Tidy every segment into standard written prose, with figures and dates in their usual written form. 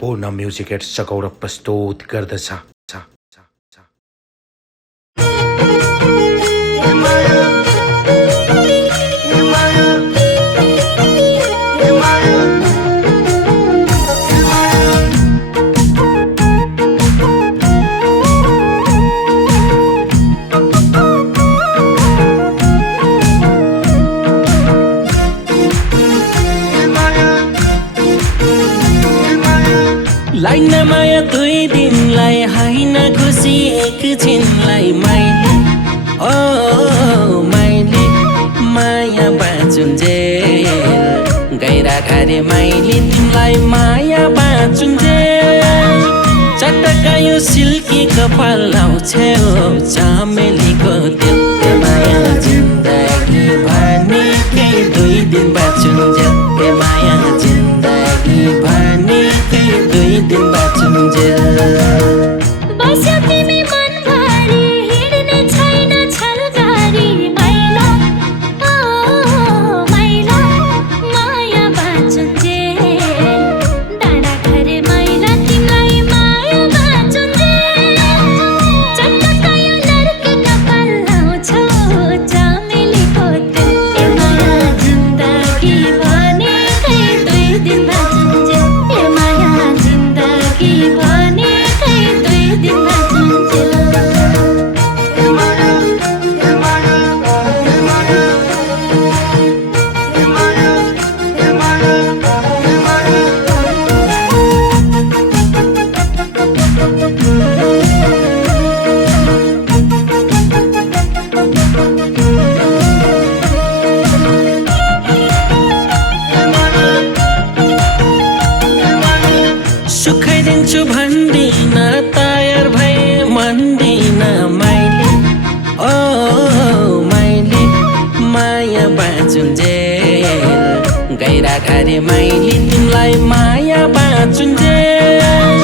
पूर्ण music AIDS सगौरव प्रस्तुत गर्दछ। लाइन माया दुई दिनलाई होइन खुसी एकछिनलाई मैले मैले माया बाँचुन्जेल गैरा खारे मैले तिमीलाई माया बाँचुन्जेल चटक्का यो सिल्की कपाल लाउँछौ चमेलीको तेल माया जिन्दगी भने के दुई दिन बाँचुन्जेल माया जिन्दगी भने के दुई दिन बाँचुन्जेल बस्यो तिमी मनभरि हिँड्ने छैन छलगारी मैला मैला माया बाँचुन्जेल डाँडाखरे मैला तिमीलाई माया बाँचुन्जेल चटक्का यो लड्के कपाल लाउँछौ चमेलीको तेल माया जिन्दगी भने के दुई दिन बाँचुन्जेल माया जिन्दगी भने के दुई दिन बाँचुन्जेल सुखाइदिन्छु भन्दिन तयार भए मन्दिन मैले मैले माया बाँचुन्जेल गैरा खारे मैले तिमीलाई माया बाँचुन्जेल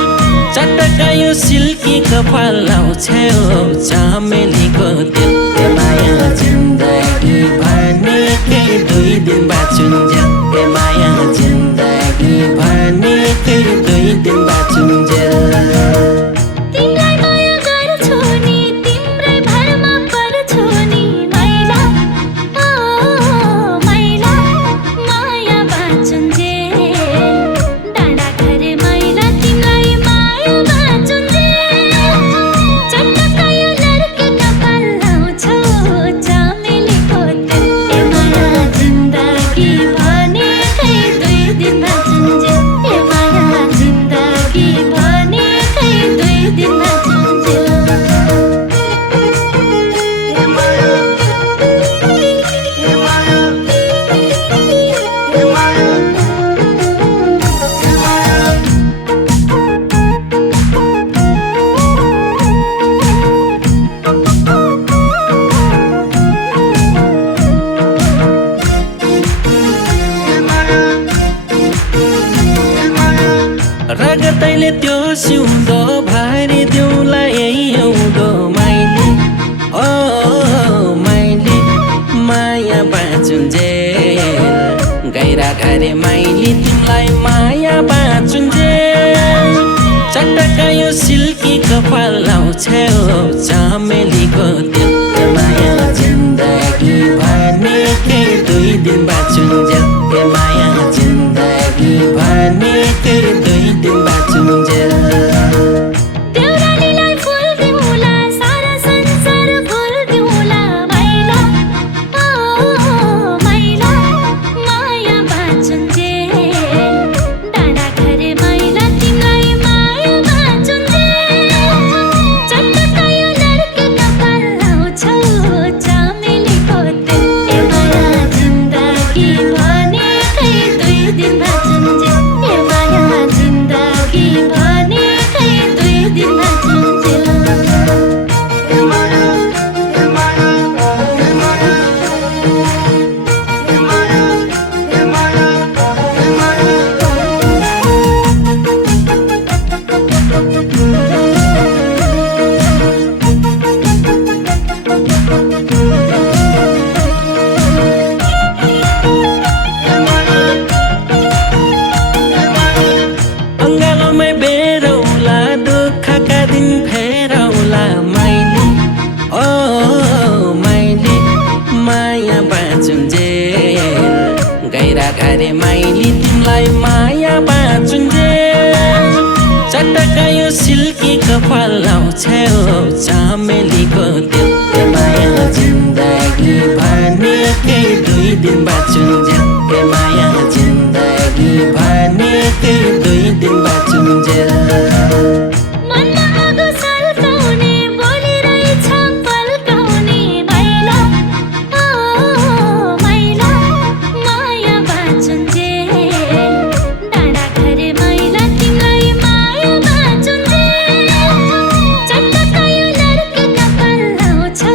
चटक्का यो सिल्की कपाल लाउँछौ चमेलीको तेल माया जिन्दगी भने के दुई दिन बाँचुन्जेल माया जिन्दगी भने के दुई दिन बाँचुन्जेल तिमीलाई माया गर्छु नि तिम्रै भरमा पर्छु नि मैला मैला माया बाँचुन्जेल डाँडाखरे मैला तिमीलाई माया बाँचुन्जेल चटक्का यो लड्के कपाल लाउँछौ चमेलीको तेल माया जिन्दगी भने के दुई दिन बाँचुन्जेल माया जिन्दगी भने के दुई दिन बाँचुन्जेल रगतैले त्यो सिउँदो भारी दिउँला हिउँदो मैले मैले माया बाँचुन्जेल गैरा खारे मैले तिमीलाई माया बाँचुन्जेल चटक्का यो सिल्की कपाल लाउँछौ चमेलीको तेल माया जिन्दगी भने के दुई दिन बाँचुन्जेल माया जिन्दगी भने के दुई दिन बाँचुन्जेल देउरालीलाई फुल दिउँला सारा संसार फुल दिउँला मैला मैला माया बाँचुन्जेल डाँडाखरे मैला तिमीलाई माया बाँचुन्जेल चटक्का यो लड्के कपाल लाउँछौ चमेलीको तेल माया जिन्दगी मैले तिमीलाई माया बाँचुन्जेल चटकायो सिल्की कपाल लाउँछौ चमेलीको तेल ए माया जिन्दगी भनेकै 2 दिन बाँचुन्जेल ए माया जिन्दगी भनेकै 2 दिन बाँचुन्जेल मनमा आगो सल्काउने बोलिरहेछ पल्काउने माइला माइला माया बाँचुन्जेल डाँडा घरे माइला तिमीलाई माया बाँचुन्जेल चटकायो लड्के कपाल लाउँछौ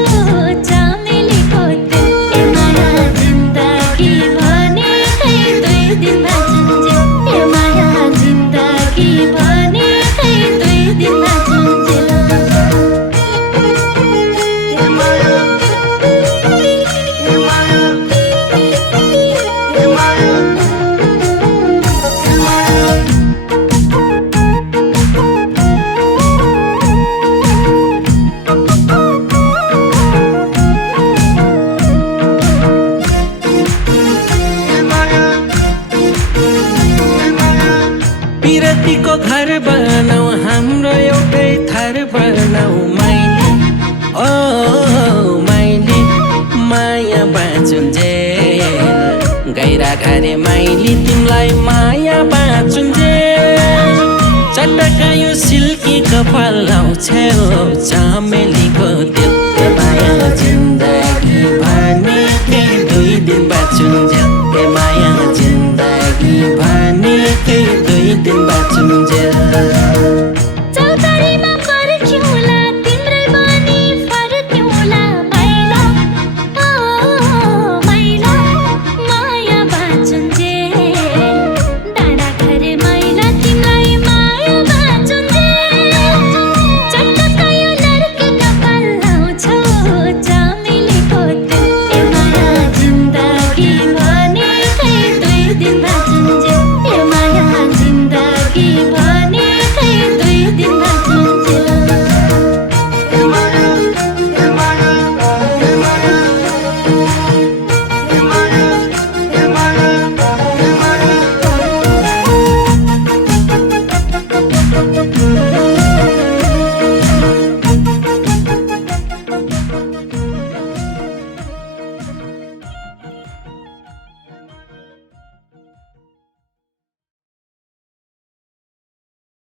चमेलीको तेल ए माया जिन्दगी भनेकै 2 दिन बाँचुन्जेल ए माया जिन्दगी भनेकै 2 दिन बाँचुन्जेल ए माया ए माया ए माया पिरतीको घर बनाऊ हाम्रो एउटै थर बनाऊ माइली ओ माइली माया बाँचुन्जेल गैरा घरे माइली तिमीलाई माया बाँचुन्जेल चटकायो सिल्की कपाल लाउँछौ चमेली